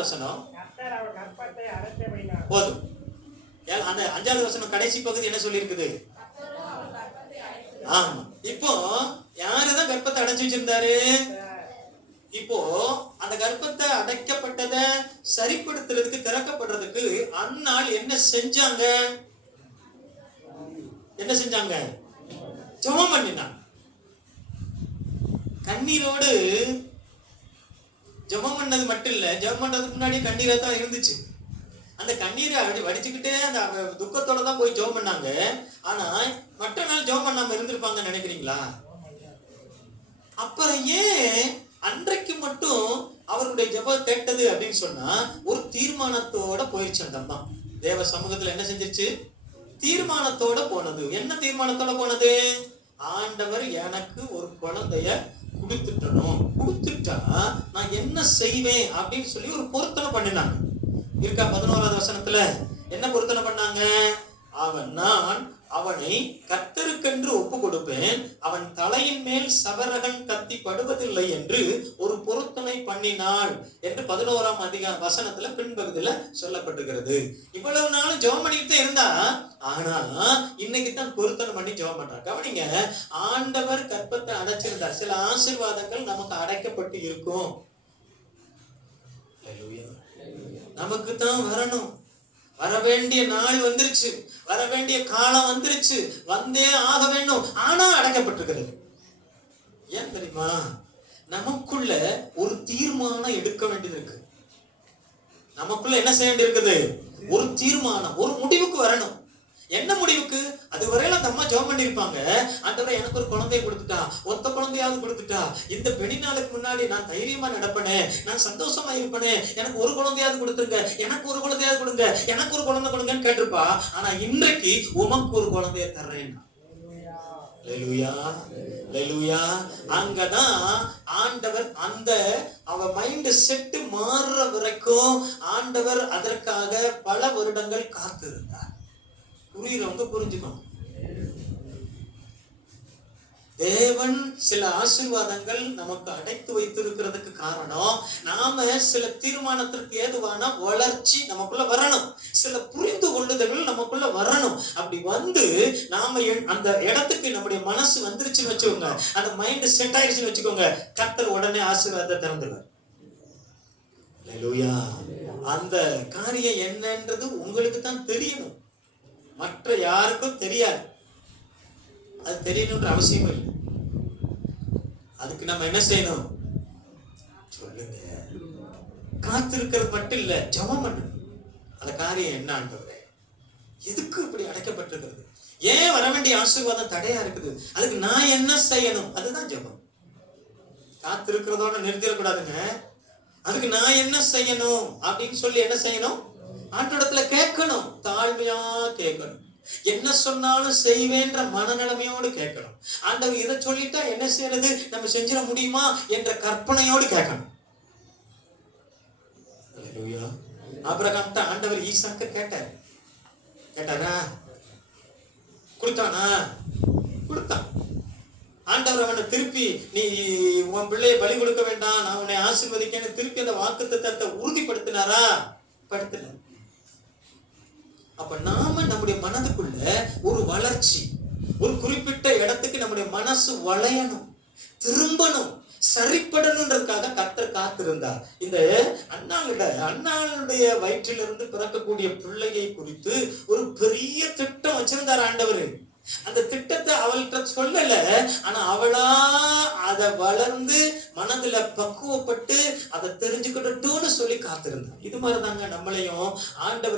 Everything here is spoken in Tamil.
அஞ்சாவது வசனம். போதும். அந்த அஞ்சாவது வசனம் கடைசி பகுதி என்ன சொல்லியிருக்குது? ஆமா. இப்போ யாருதான் கர்ப்பத்தை அடைச்சு வச்சிருந்தாரு? இப்போ அந்த கர்ப்பத்தை அடைக்கப்பட்டதை சரிப்படுத்துறதுக்கு திறக்கப்படுறதுக்கு அந்நாள் என்ன செஞ்சாங்க? என்ன செஞ்சாங்க? ஜெபம் பண்ணினாங்க. கண்ணீரோடு ஜெபம் பண்ணது மட்டும் இல்ல ஜெபம் பண்றதுக்கு முன்னாடி கண்ணீரை தான் இருந்துச்சு. அந்த கண்ணீரை அப்படி வடிச்சுக்கிட்டே அந்த துக்கத்தோட தான் போய் ஜெபம் பண்ணாங்க. ஆனா மற்ற நாள் ஜெபம் பண்ணாம இருந்திருப்பாங்கன்னு நினைக்கிறீங்களா? அப்புறம் ஏன் அன்றைக்கு மட்டும் அவருடைய ஜெபம் கேட்டது அப்படின்னு சொன்னா ஒரு தீர்மானத்தோட போயிடுச்சு அந்த அம்மா. தேவ சமூகத்துல என்ன செஞ்சிருச்சு? தீர்மானத்தோட போனது. என்ன தீர்மானத்தோட போனது? ஆண்டவர் எனக்கு ஒரு குழந்தைய கொடுத்துட்டணும் கொடுத்துட்டா நான் என்ன செய்வேன் அப்படின்னு சொல்லி ஒரு பொருத்தனை பண்ணினாங்க. இருக்கா பதினோராவது வசனத்துல? என்ன பொருத்தனை பண்ணாங்க? அவன் நான் அவனை கத்தருக்கென்று ஒப்பு கொடுப்பேன் அவன் தலையின் மேல் சபரகன் கத்தி படுவதில்லை என்று ஒரு பொருத்தனை பண்ணினாள் என்று பதினோராம் அதிக வசனத்துல பின்பகுதியில சொல்லப்பட்டிருக்கிறது. இவ்வளவு நாள் ஜெபம் பண்ணிட்டு தான் இருந்தா ஆனா தான் பொருத்தனை பண்ணி ஜெபம் பண்றா கவனிங்க ஆண்டவர் கற்பத்தை அடைச்சிருந்தார். சில ஆசீர்வாதங்கள் நமக்கு அடைக்கப்பட்டு இருக்கும். நமக்கு தான் வரணும். வர வேண்டிய நாள் வந்துருச்சு. வர வேண்டிய காலம் வந்துருச்சு. வந்தே ஆக வேண்டும். ஆனா அடக்கப்பட்டிருக்கிறது. ஏன் தெரியுமா? நமக்குள்ள ஒரு தீர்மானம் எடுக்க வேண்டியது இருக்கு. நமக்குள்ள என்ன செய்ய வேண்டியிருக்குது? ஒரு தீர்மானம் ஒரு முடிவுக்கு வரணும். என்ன முடிவுக்கு? அது வரையில அந்த அம்மா ஜெபம் பண்ணியிருப்பாங்க. ஆண்டவரே எனக்கு ஒரு குழந்தைய கொடுத்துட்டா ஒத்த குழந்தையாவது கொடுத்துட்டா இந்த பெணி நாளுக்கு முன்னாடி நான் தைரியமா நடப்பனே நான் சந்தோஷமா இருப்பனே எனக்கு ஒரு குழந்தையாவது கொடுத்துருங்க எனக்கு ஒரு குழந்தையாவது கொடுங்க எனக்கு ஒரு குழந்தை கொடுங்கன்னு கேட்டிருப்பா. ஆனா இன்றைக்கு உமக்கு ஒரு குழந்தைய தர்றேன் அங்கதான் ஆண்டவர் அந்த அவ மைண்ட் செட்டு மாறுற வரைக்கும் ஆண்டவர் அதற்காக பல வருடங்கள் காத்திருந்தார். புரியுறவங்க புரிஞ்சுக்கணும். தேவன் சில ஆசீர்வாதங்கள் நமக்கு அடைத்து வைத்திருக்கிறதுக்கு காரணம் நாம சில தீர்மானத்திற்கு ஏதுவான வளர்ச்சி நமக்குள்ள வரணும். சில புரிந்து கொள்ளுதல்கள் நமக்குள்ள வரணும். அப்படி வந்து நாம அந்த இடத்துக்கு நம்முடைய மனசு வந்துருச்சுன்னு வச்சுக்கோங்க அந்த மைண்ட் செட் ஆயிடுச்சுன்னு வச்சுக்கோங்க கத்தர் உடனே ஆசீர்வாதத்தை திறந்துருவார் அந்த காரியம் என்னன்றது உங்களுக்கு தான் தெரியணும். மற்ற யாருக்கும் தெரியாது. அது தெரியணுன்ற அவசியம் இல்லை. அதுக்கு நம்ம என்ன செய்யணும்? சொல்லுங்க. காத்திருக்கிறது மட்டும் இல்லை ஜபம் பண்ணணும் அந்த காரியம் என்ன ஆண்டவரே? எதுக்கு இப்படி அடைக்கப்பட்டிருக்கிறது? ஏன் வர வேண்டிய ஆசீர்வாதம் தடையா இருக்குது? அதுக்கு நான் என்ன செய்யணும்? அதுதான் ஜபம். காத்திருக்கிறதோட நிறுத்திடக்கூடாதுங்க. அதுக்கு நான் என்ன செய்யணும்? அப்படின்னு சொல்லி என்ன செய்யணும்? ஆண்டோடத்துல கேட்கணும். தாழ்மையா கேட்கணும். என்ன சொன்னாலும் செய்வேன்ற மனநிலைமையோடு கேட்கணும். ஆண்டவர் இதை சொல்லிட்டா என்ன செய்யறது? நம்ம செஞ்சிட முடியுமா என்ற கற்பனையோடு கேட்கணும். Hallelujah. ஆபிரகாம்கிட்ட ஆண்டவர் ஈசாக்க கேட்டார். கேட்டாரா? கொடுத்தானா? கொடுத்தான். ஆண்டவர் அவனை திருப்பி நீ உன் பிள்ளையை பலி கொடுக்க வேண்டாம். நான் உன்னை ஆசிர்வதிக்கேன்னு திருப்பி அந்த வாக்குத்தத்தத்தை உறுதிப்படுத்தினாரா? படுத்தினார். அப்ப நாம நம்முடைய மனதுக்குள்ள ஒரு வளர்ச்சி ஒரு குறிப்பிட்ட இடத்துக்கு நம்முடைய மனசு வளையணும் திரும்பணும் சரிப்படணுன்றதுக்காக கத்தர் காத்திருந்தார். இந்த அண்ணாவிட அண்ணாவுடைய வயிற்றிலிருந்து பிறக்கக்கூடிய பிள்ளையை குறித்து ஒரு பெரிய திட்டம் வச்சிருந்தார் ஆண்டவர். அந்த திட்டத்தை அவள்கிட்ட சொல்லல ஆனா அவளா அதை வளர்ந்து மனதுல பக்குவப்பட்டு அதை தெரிஞ்சுக்கிட்டோம்னு சொல்லி காத்திருந்தான் இது மாதிரிதாங்க நம்மளையும் ஆண்டவர்